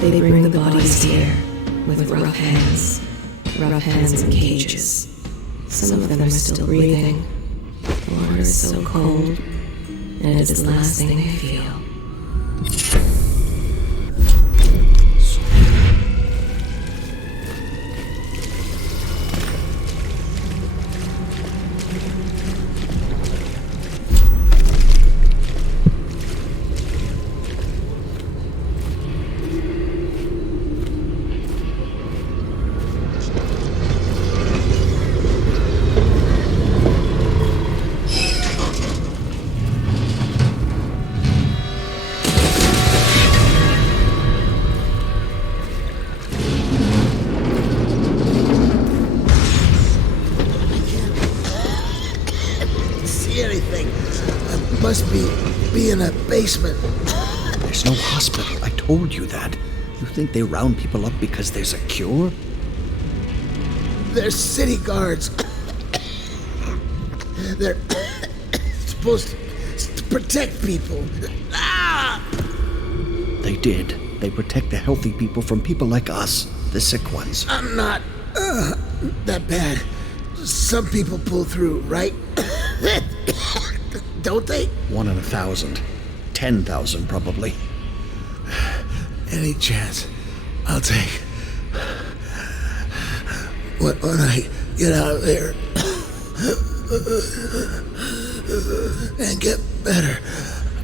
They bring the bodies here with rough hands in cages. Some of them are still breathing. The water is so cold, and it is the last thing they feel. Must be in a basement. There's no hospital. I told you that. You think they round people up because there's a cure? They're city guards. They're supposed to protect people. They did. They protect the healthy people from people like us, the sick ones. I'm not that bad. Some people pull through, right? Don't they? 1 in 1,000. 10,000 probably. Any chance I'll take. When I get out of there and get better,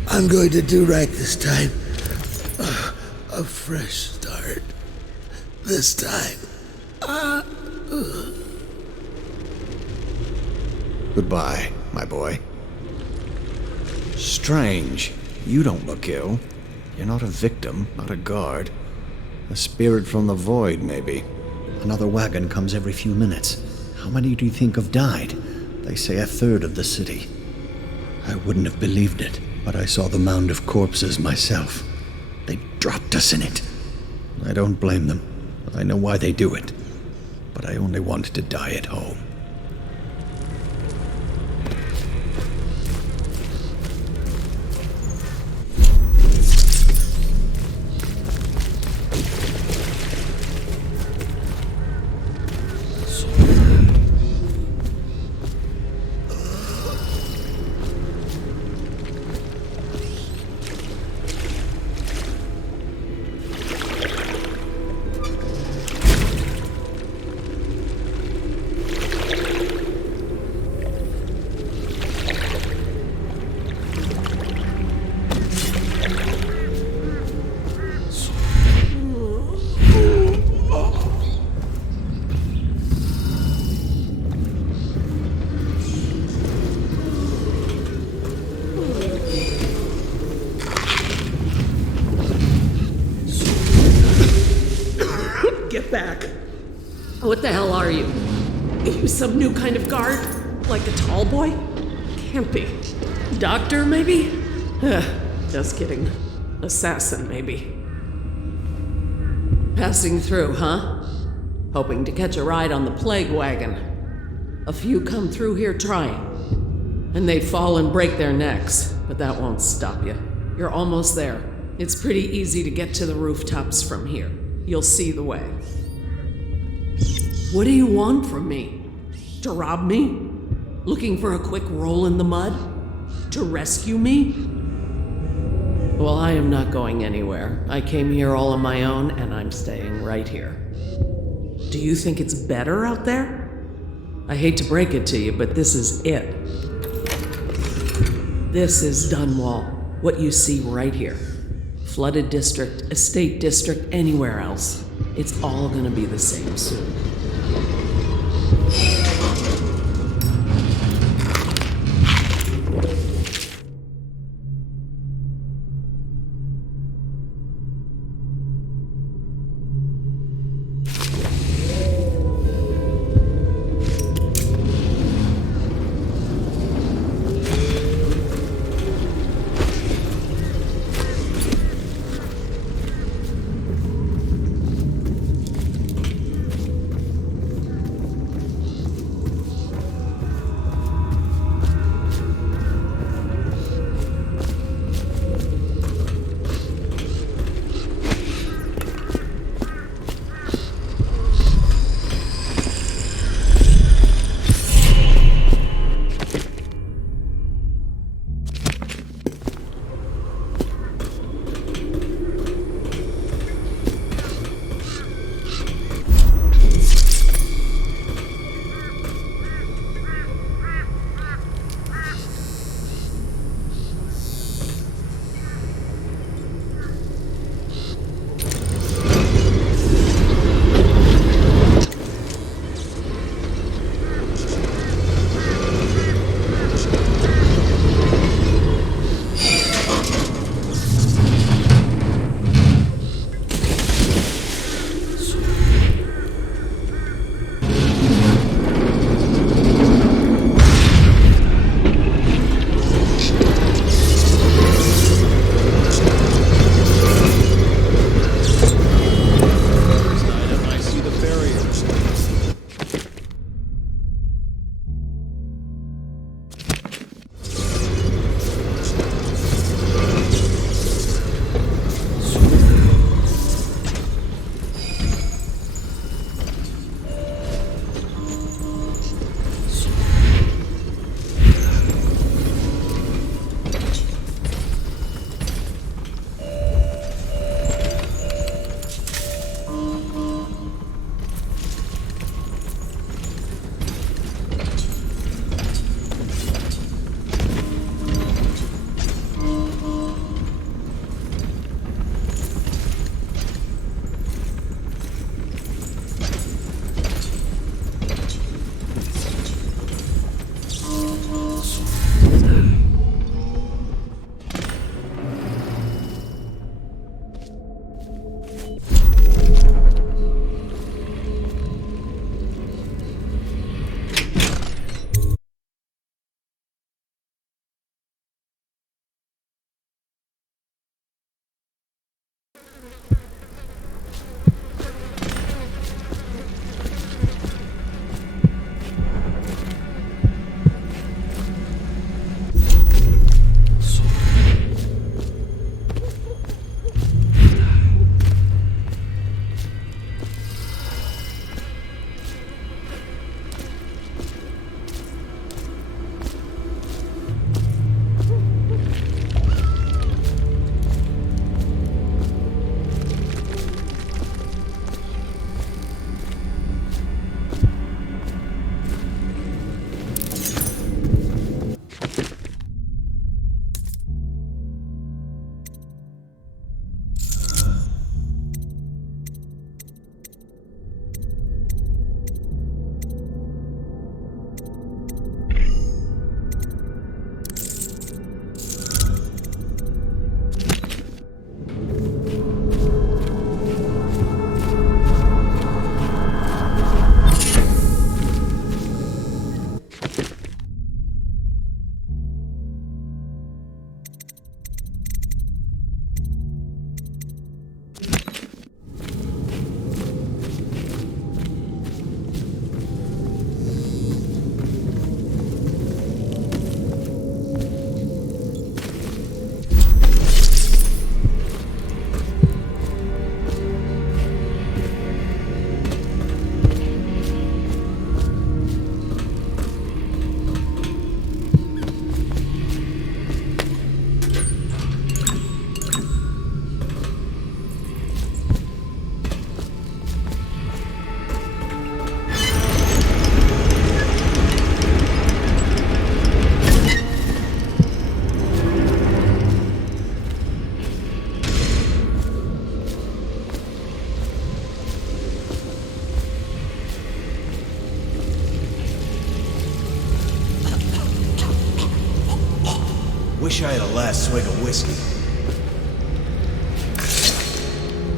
I'm going to do right this time. A fresh start. This time. Goodbye, my boy. Strange. You don't look ill. You're not a victim, not a guard. A spirit from the void, maybe. Another wagon comes every few minutes. How many do you think have died? They say 1/3 of the city. I wouldn't have believed it, but I saw the mound of corpses myself. They dropped us in it. I don't blame them. I know why they do it. But I only wanted to die at home. Back. What the hell are you? Are you some new kind of guard? Like a tall boy? Can't be. Doctor, maybe? Just kidding. Assassin, maybe. Passing through, huh? Hoping to catch a ride on the plague wagon. A few come through here trying. And they fall and break their necks, but that won't stop you. You're almost there. It's pretty easy to get to the rooftops from here. You'll see the way. What do you want from me? To rob me? Looking for a quick roll in the mud? To rescue me? Well, I am not going anywhere. I came here all on my own, and I'm staying right here. Do you think it's better out there? I hate to break it to you, but this is it. This is Dunwall, what you see right here. Flooded district, estate district, anywhere else. It's all gonna be the same soon. wish I had a last swig of whiskey.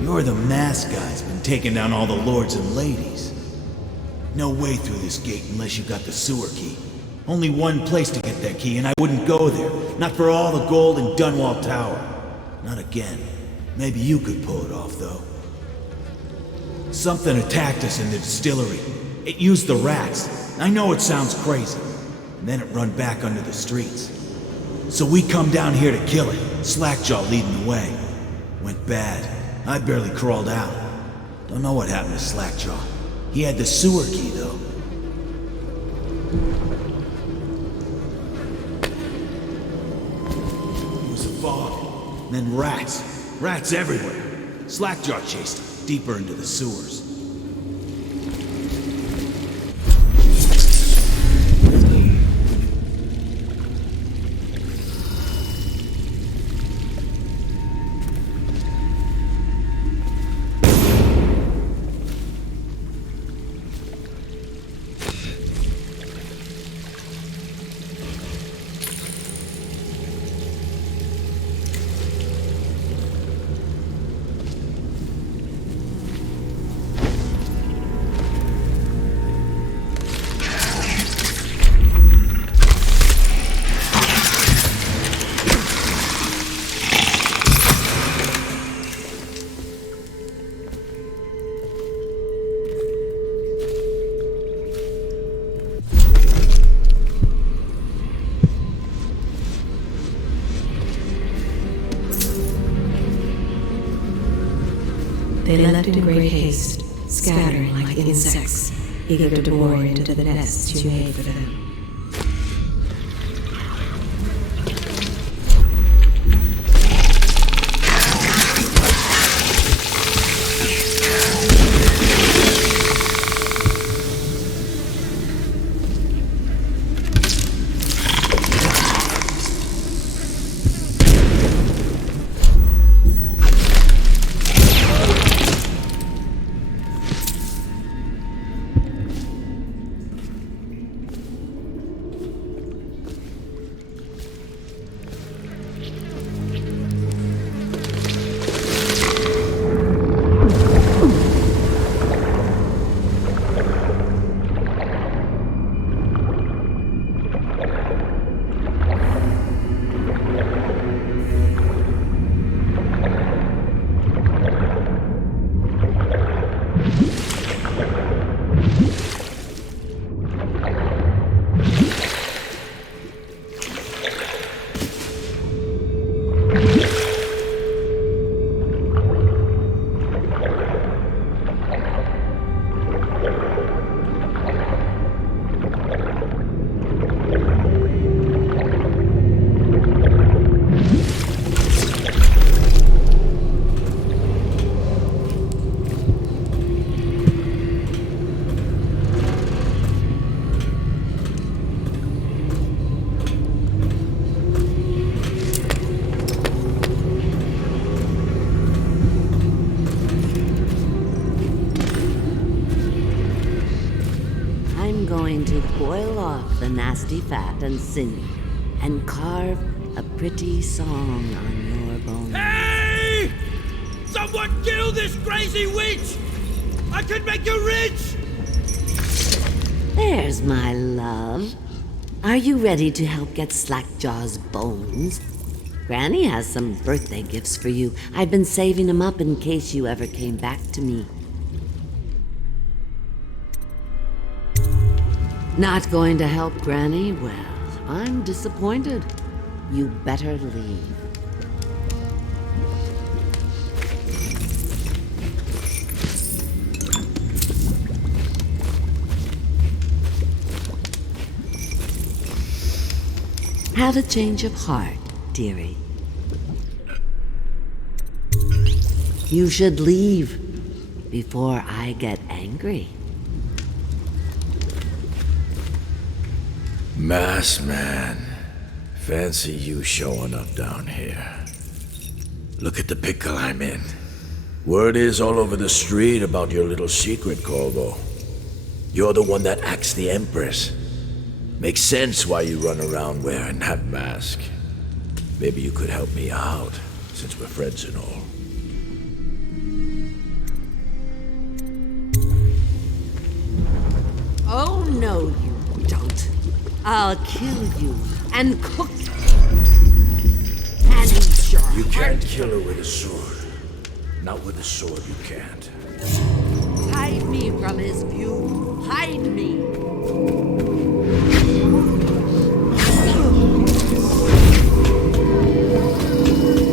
You're the masked guy's been taking down all the lords and ladies. No way through this gate unless you got the sewer key. Only one place to get that key, and I wouldn't go there. Not for all the gold in Dunwall Tower. Not again. Maybe you could pull it off, though. Something attacked us in the distillery. It used the rats. I know it sounds crazy. And then it run back under the streets. So we come down here to kill it. Slackjaw leading the way. Went bad. I barely crawled out. Don't know what happened to Slackjaw. He had the sewer key, though. It was a fog. And then rats. Rats everywhere. Slackjaw chased him deeper into the sewers. They left in great haste, scattering like insects, eager to bore into the nests you made for them. Boil off the nasty fat and sinew, and carve a pretty song on your bones. Hey! Someone kill this crazy witch! I can make you rich! There's my love. Are you ready to help get Slackjaw's bones? Granny has some birthday gifts for you. I've been saving them up in case you ever came back to me. Not going to help, Granny? Well, I'm disappointed. You better leave. Had a change of heart, dearie. You should leave before I get angry. Masked man, fancy you showing up down here. Look at the pickle I'm in. Word is all over the street about your little secret, Corvo. You're the one that axed the Empress. Makes sense why you run around wearing that mask. Maybe you could help me out, since we're friends and all. Oh, no, you don't. I'll kill you and cook you. And eat your You heart. can't kill her with a sword. Not with a sword, you can't. Hide me from his view. Hide me.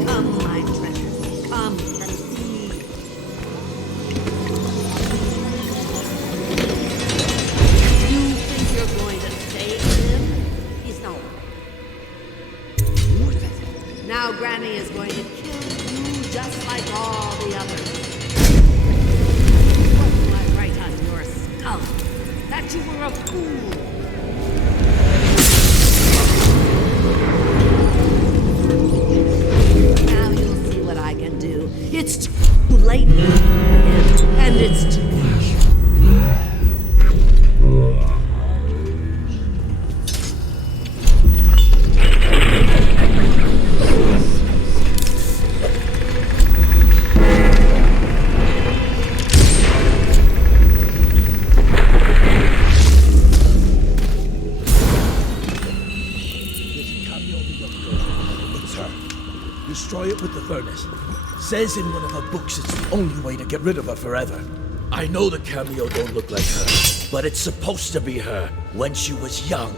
Come, my treasures. Come and see. You think you're going to save him? He's no one. Now Granny is going to kill you just like all the others. What do I write on your skull? That you were a fool. Now you'll see what I can do. It's too late. And it's too late. Destroy it with the furnace. Says in one of her books it's the only way to get rid of her forever. I know the cameo don't look like her, but it's supposed to be her when she was young.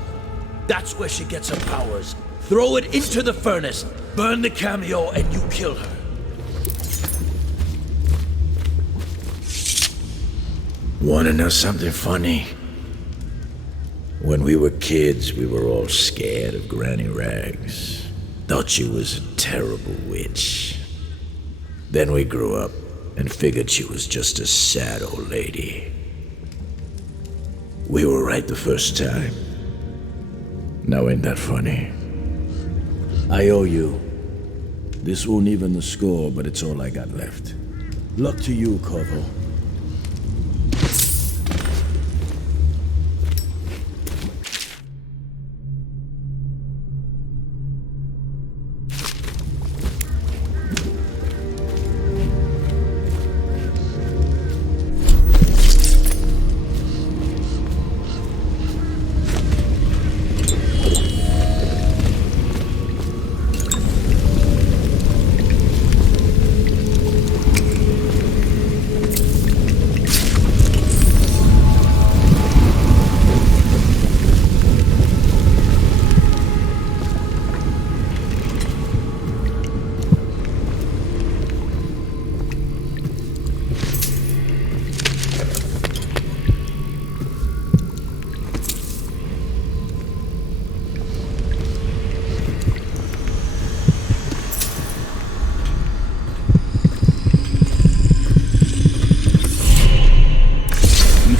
That's where she gets her powers. Throw it into the furnace, burn the cameo, and you kill her. Wanna know something funny? When we were kids, we were all scared of Granny Rags. Thought she was a terrible witch. Then we grew up and figured she was just a sad old lady. We were right the first time. Now ain't that funny? I owe you. This won't even the score, but it's all I got left. Luck to you, Corvo.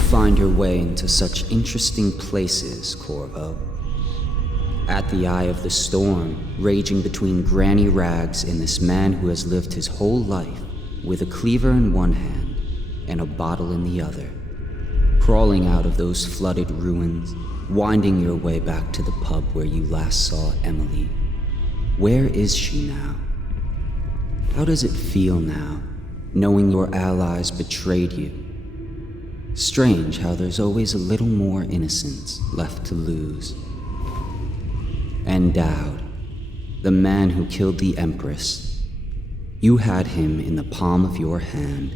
Find your way into such interesting places, Corvo. At the eye of the storm, raging between Granny Rags and this man who has lived his whole life with a cleaver in one hand and a bottle in the other. Crawling out of those flooded ruins, winding your way back to the pub where you last saw Emily. Where is she now? How does it feel now, knowing your allies betrayed you? Strange how there's always a little more innocence left to lose. And Dowd, the man who killed the Empress. You had him in the palm of your hand,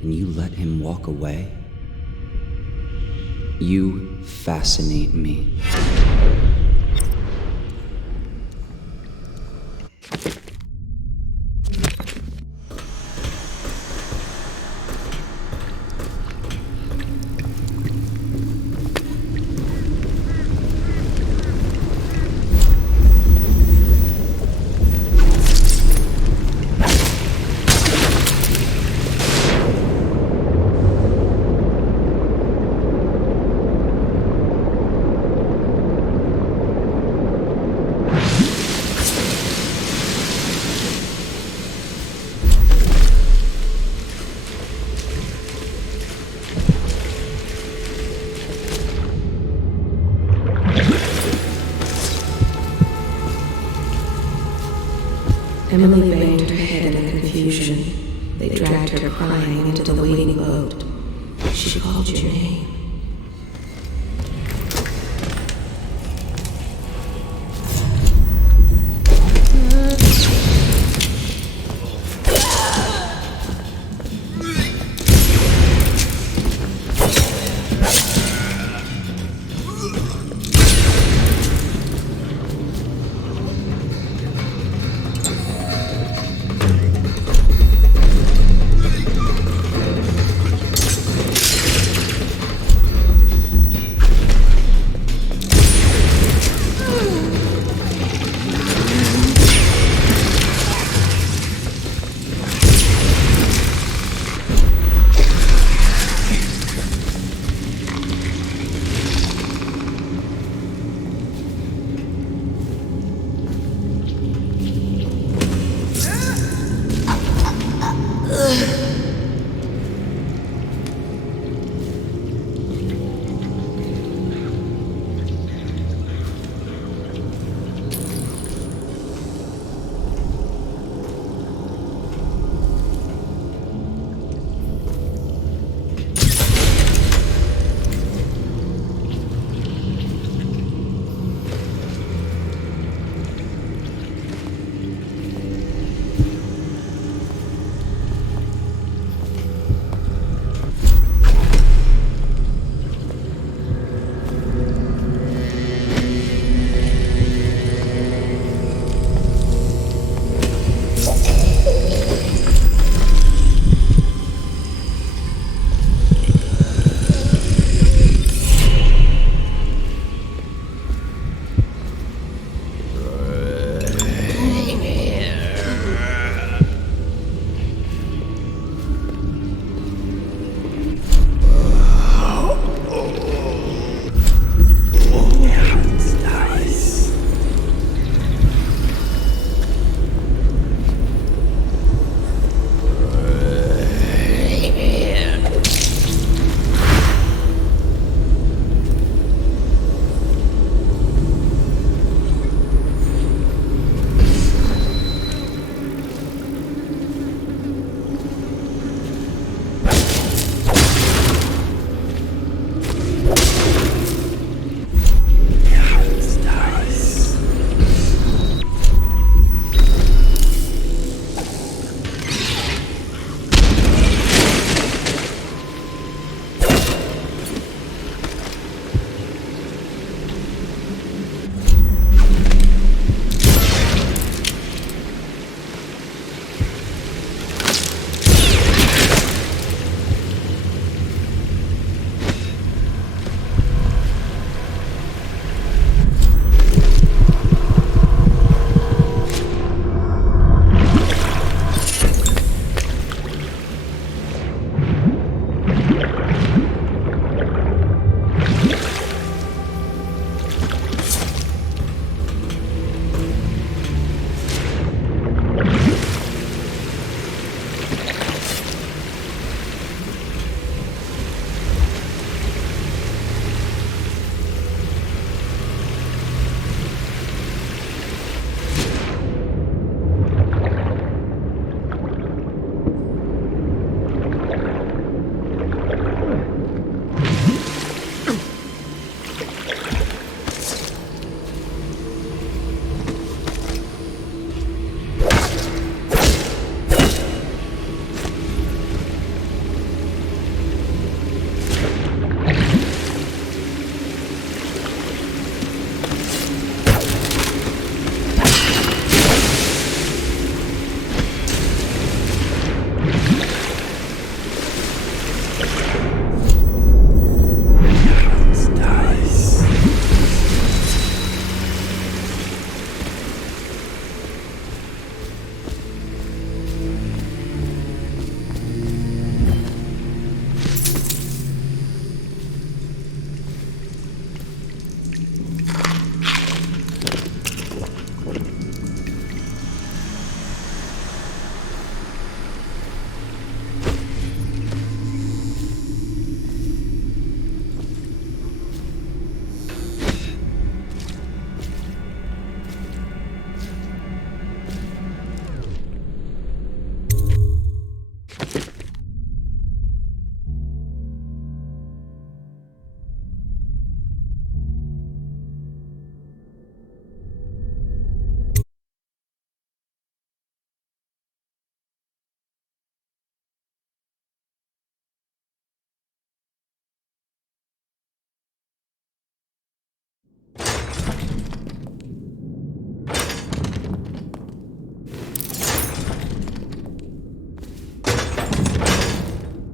and you let him walk away? You fascinate me. Emily banged her head in the confusion. They dragged her crying into the waiting boat. She called your name.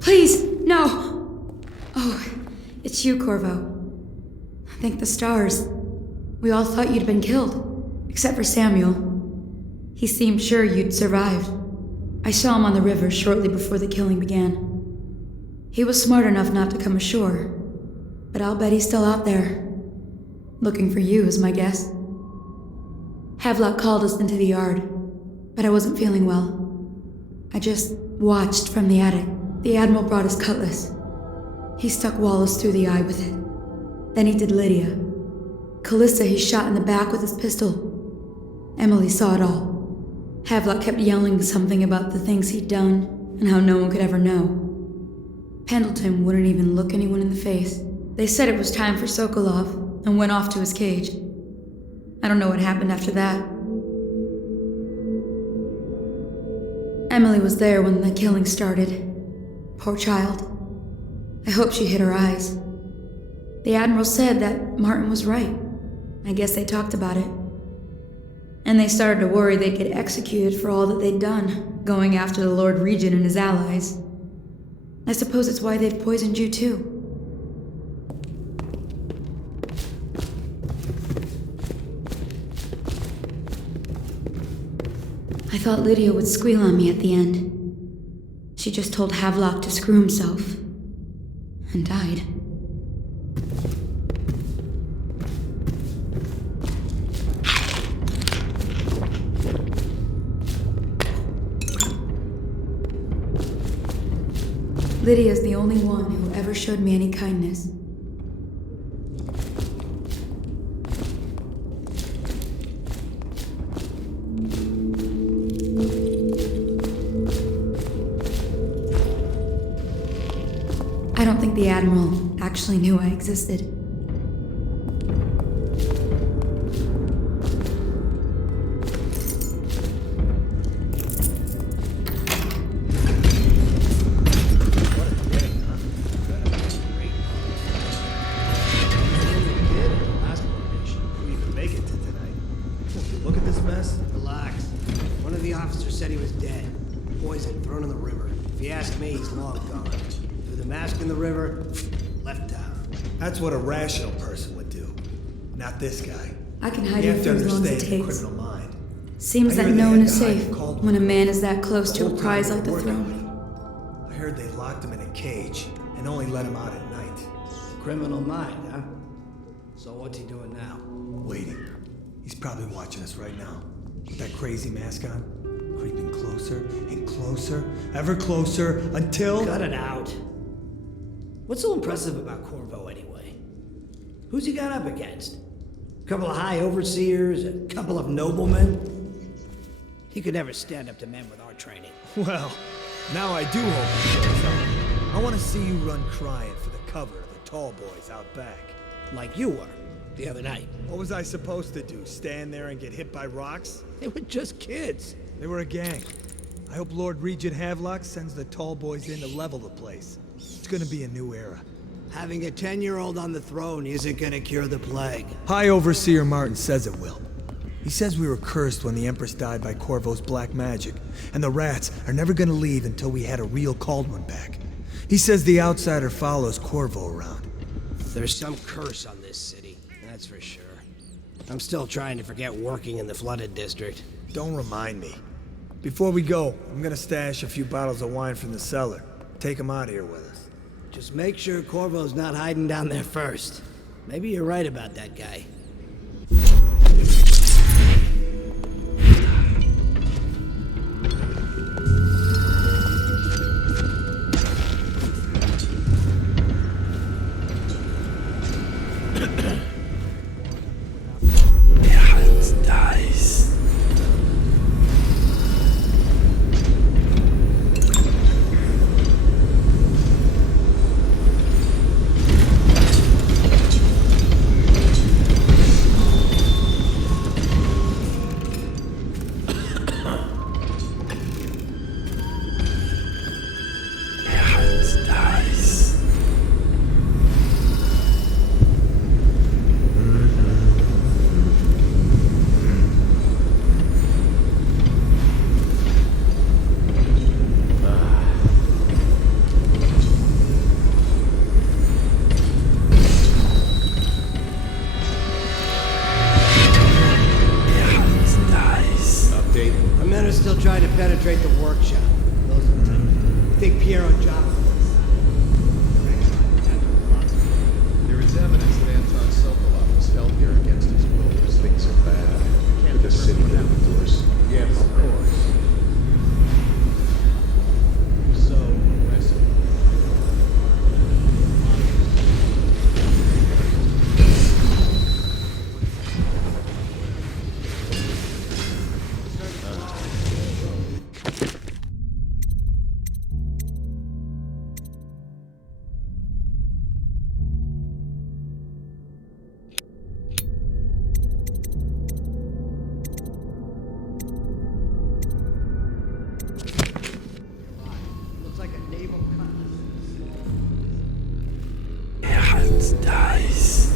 Please, no! Oh, it's you, Corvo. Thank the stars. We all thought you'd been killed, except for Samuel. He seemed sure you'd survived. I saw him on the river shortly before the killing began. He was smart enough not to come ashore, but I'll bet he's still out there. Looking for you is my guess. Havelock called us into the yard, but I wasn't feeling well. I just watched from the attic. The Admiral brought his cutlass. He stuck Wallace through the eye with it. Then he did Lydia. CALLISTA he shot in the back with his pistol. Emily saw it all. Havelock kept yelling something about the things he'd done and how no one could ever know. Pendleton wouldn't even look anyone in the face. They said it was time for Sokolov and went off to his cage. I don't know what happened after that. Emily was there when the killing started. Poor child. I hope she hid her eyes. The Admiral said that Martin was right. I guess they talked about it. And they started to worry they'd get executed for all that they'd done, going after the Lord Regent and his allies. I suppose it's why they've poisoned you too. I thought Lydia would squeal on me at the end. She just told Havelock to screw himself. And died. Lydia's the only one who ever showed me any kindness. I don't think the Admiral actually knew I existed. Look at this mess. Relax. One of the officers said he was dead. Poisoned, thrown in the river. If you ask me, he's long gone. Threw the mask in the river, left town. That's what a rational person would do. Not this guy. I can hide here for as long as it takes. Criminal mind. Seems that no one is safe when a man is that close to a prize like the throne. I heard they locked him in a cage and only let him out at night. Criminal mind, huh? So what's he doing now? Waiting. He's probably watching us right now. With that crazy mask on. Creeping closer and closer, ever closer, until... Cut it out. What's so impressive about Corvo anyway? Who's he got up against? A couple of high overseers, a couple of noblemen? He could never stand up to men with our training. Well, now I do hope he shows up. I want to see you run crying for the cover of the tall boys out back. Like you were, the other night. What was I supposed to do, stand there and get hit by rocks? They were just kids. They were a gang. I hope Lord Regent Havelock sends the tall boys in to level the place. It's gonna be a new era. Having a 10-year-old on the throne isn't gonna cure the plague. High Overseer Martin says it will. He says we were cursed when the Empress died by Corvo's black magic, and the rats are never gonna leave until we had a real Caldwin back. He says the outsider follows Corvo around. There's some curse on this city, that's for sure. I'm still trying to forget working in the flooded district. Don't remind me. Before we go, I'm gonna stash a few bottles of wine from the cellar. Take them out of here with us. Just make sure Corvo's not hiding down there first. Maybe you're right about that guy. Sokolov was held here against his will because things are bad. With the city getting worse. Yes, of course. So aggressive. Looks like a naval Dies.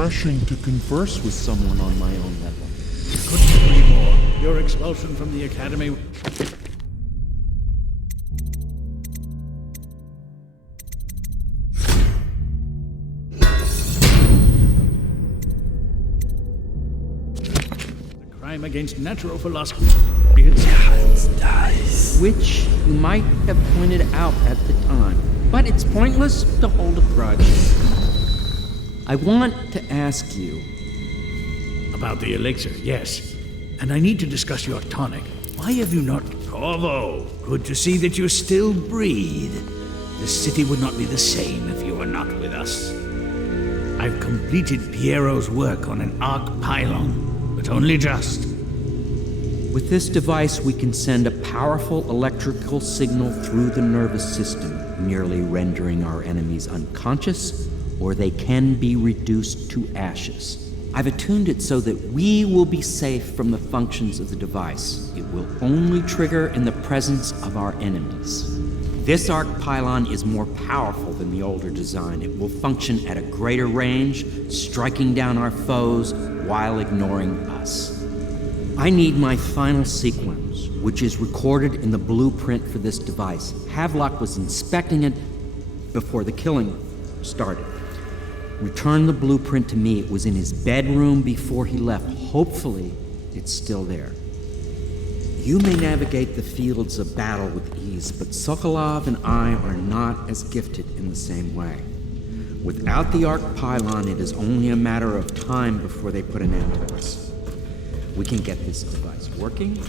refreshing to converse with someone on my own level. Couldn't agree more. Your expulsion from the Academy... crime against natural philosophy. Which you might have pointed out at the time. But it's pointless to hold a grudge. I want to ask you... About the elixir, yes. And I need to discuss your tonic. Why have you not... Corvo, good to see that you still breathe. The city would not be the same if you were not with us. I've completed Piero's work on an arc pylon, but only just. With this device, we can send a powerful electrical signal through the nervous system, merely rendering our enemies unconscious, or they can be reduced to ashes. I've attuned it so that we will be safe from the functions of the device. It will only trigger in the presence of our enemies. This arc pylon is more powerful than the older design. It will function at a greater range, striking down our foes while ignoring us. I need my final sequence, which is recorded in the blueprint for this device. Havelock was inspecting it before the killing started. Return the blueprint to me. It was in his bedroom before he left. Hopefully, it's still there. You may navigate the fields of battle with ease, but Sokolov and I are not as gifted in the same way. Without the arc pylon, it is only a matter of time before they put an end to us. We can get this device working,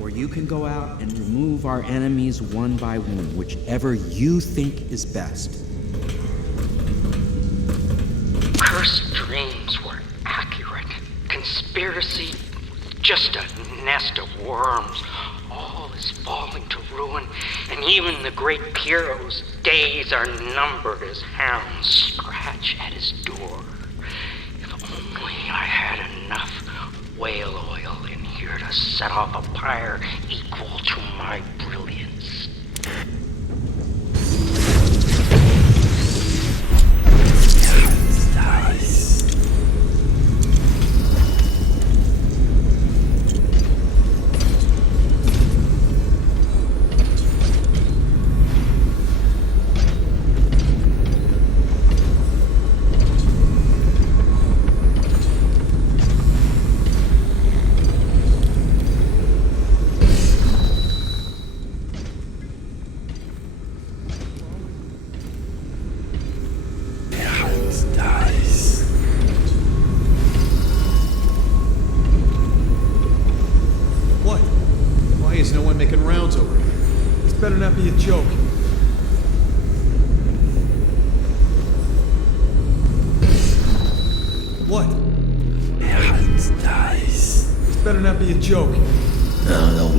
or you can go out and remove our enemies one by one, whichever you think is best. Cursed dreams were accurate. Conspiracy, just a nest of worms. All is falling to ruin, and even the great Piero's days are numbered as hounds scratch at his door. If only I had enough whale oil in here to set off a fire equal to my brilliance. Better not be a joke. What? This better not be a joke. No.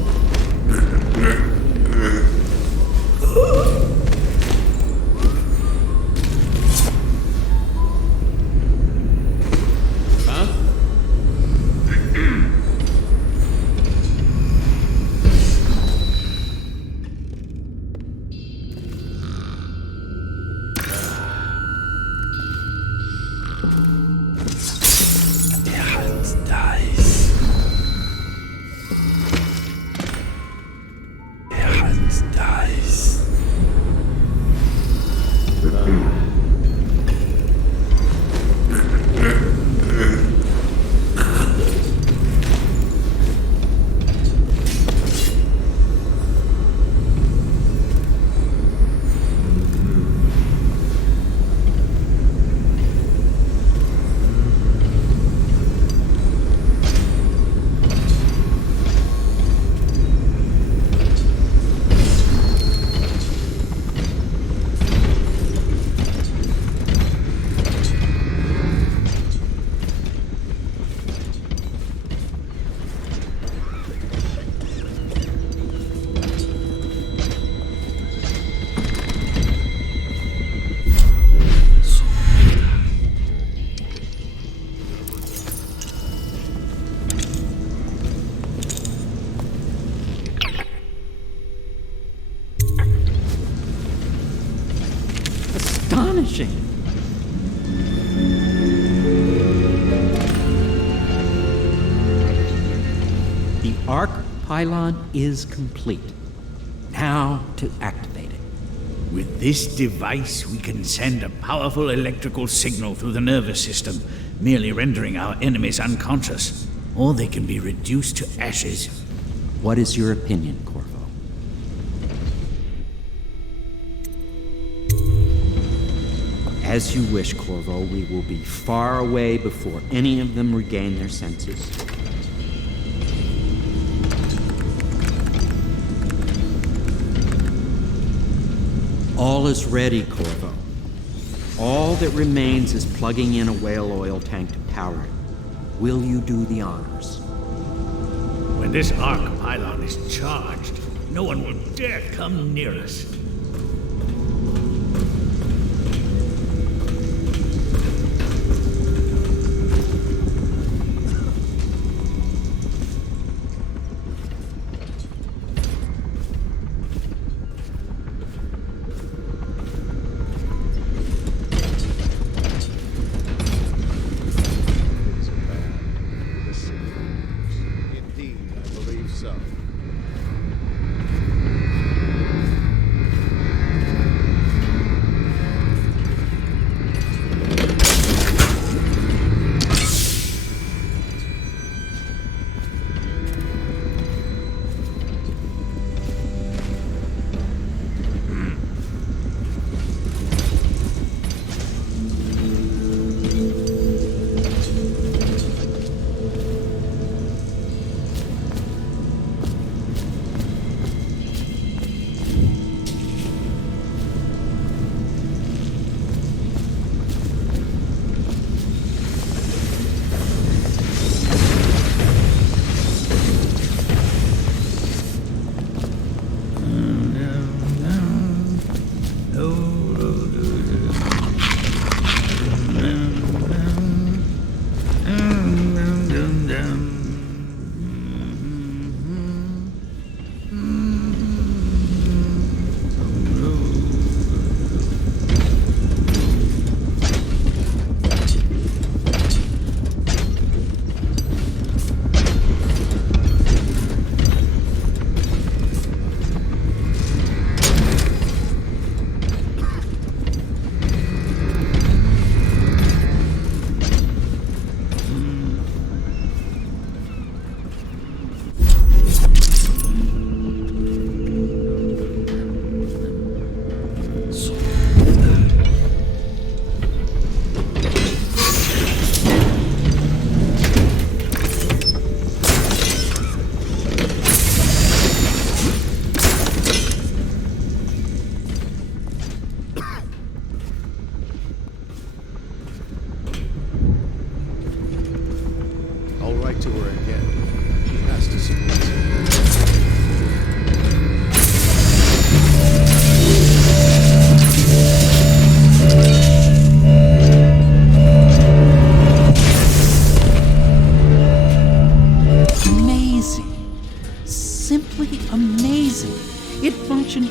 Astonishing. arc pylon is complete. Now to activate it. With this device, we can send a powerful electrical signal through the nervous system, merely rendering our enemies unconscious, or they can be reduced to ashes. What is your opinion, Corvo? As you wish, Corvo. We will be far away before any of them regain their senses. All is ready, Corvo. All that remains is plugging in a whale oil tank to power it. Will you do the honors? When this arc pylon is charged, no one will dare come near us.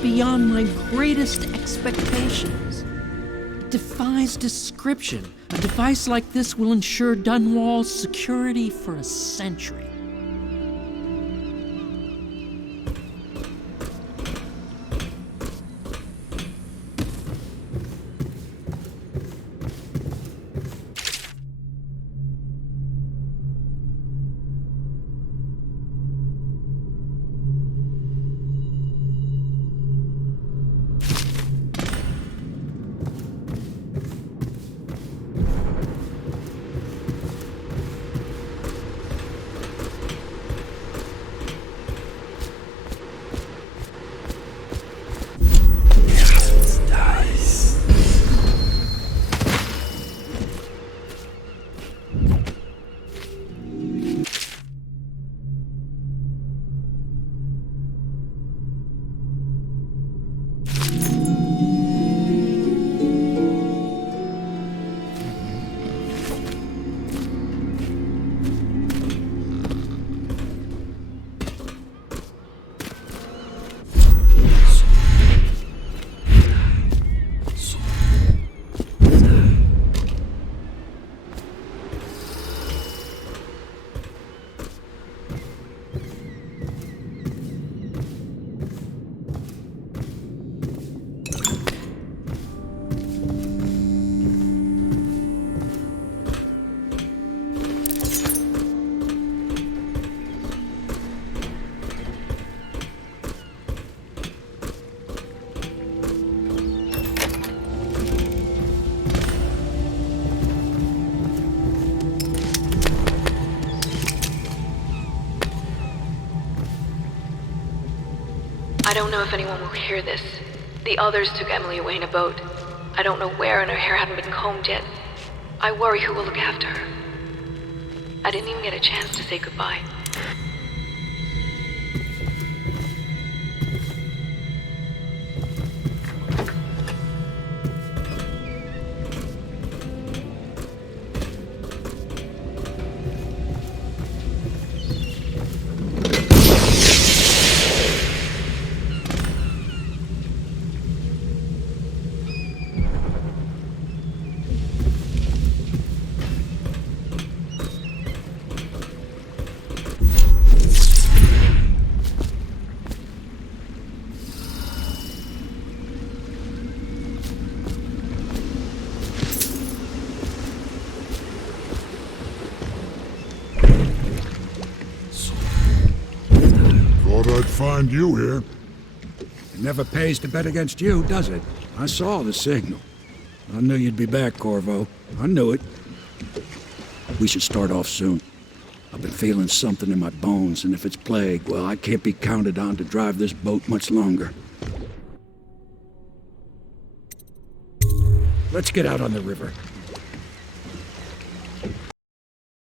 Beyond my greatest expectations. It defies description. A device like this will ensure Dunwall's security for a century. I don't know if anyone will hear this. The others took Emily away in a boat. I don't know where, and her hair hadn't been combed yet. I worry who will look after her. I didn't even get a chance to say goodbye. I'd find you here. It never pays to bet against you, does it? I saw the signal. I knew you'd be back, Corvo. I knew it. We should start off soon. I've been feeling something in my bones, and if it's plague, well, I can't be counted on to drive this boat much longer. Let's get out on the river.